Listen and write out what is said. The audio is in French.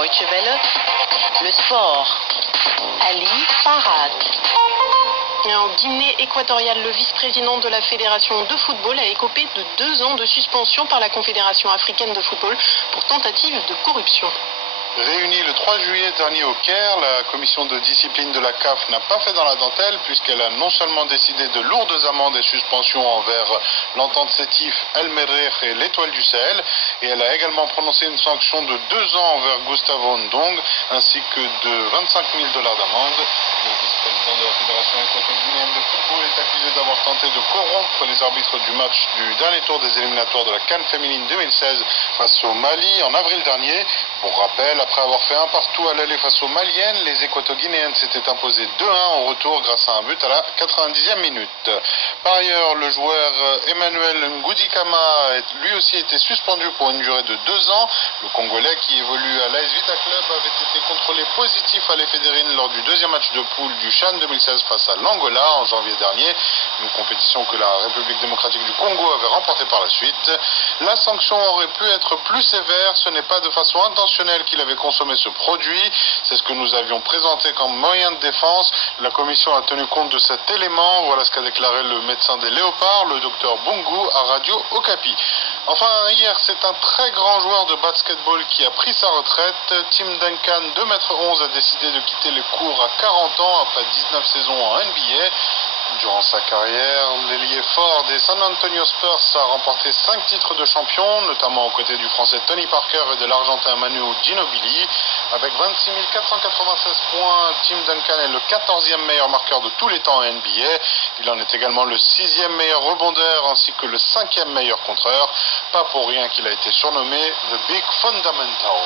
Deutsche Welle, le sport. Ali Farhat. Et en Guinée équatoriale, le vice-président de la Fédération de football a écopé de 2 ans de suspension par la Confédération africaine de football pour tentative de corruption. Réunie le 3 juillet dernier au Caire, la commission de discipline de la CAF n'a pas fait dans la dentelle puisqu'elle a non seulement décidé de lourdes amendes et suspensions envers l'entente sétif El Merreikh et l'Étoile du Sahel, et elle a également prononcé une sanction de 2 ans envers Gustavo Ndong ainsi que de 25 000 $ d'amende. Le vice-président de la Fédération équatorienne de football est accusé d'avoir tenté de corrompre les arbitres du match du dernier tour des éliminatoires de la CAN féminine 2016 face au Mali en avril dernier. Pour rappel, après avoir fait un partout à l'aller face aux Maliennes, les Équato-Guinéennes s'étaient imposées 2-1 au retour grâce à un but à la 90e minute. Par ailleurs, le joueur Emmanuel Ngudikama a lui aussi été suspendu pour une durée de 2 ans. Le Congolais qui évolue à l'AS Vita Club avait été contrôlé positif à l'éphédrine lors du deuxième match de poule du CHAN 2016 face à l'Angola en janvier dernier, une compétition que la République démocratique du Congo avait remportée par la suite. La sanction aurait pu être plus sévère, ce n'est pas de façon intentionnelle qu'il avait consommé ce produit, c'est ce que nous avions présenté comme moyen de défense. La commission a tenu compte de cet élément, voilà ce qu'a déclaré le médecin des Léopards, le docteur Bungu, à Radio Okapi. Enfin, hier, c'est un très grand joueur de basketball qui a pris sa retraite. Tim Duncan, 2,11 m, a décidé de quitter les cours à 40 ans après 19 saisons en NBA. Durant sa carrière, l'ailier fort des San Antonio Spurs a remporté 5 titres de champion, notamment aux côtés du français Tony Parker et de l'argentin Manu Ginobili. Avec 26 496 points, Tim Duncan est le 14e meilleur marqueur de tous les temps en NBA. Il en est également le 6e meilleur rebondeur ainsi que le 5e meilleur contreur. Pas pour rien qu'il a été surnommé The Big Fundamental.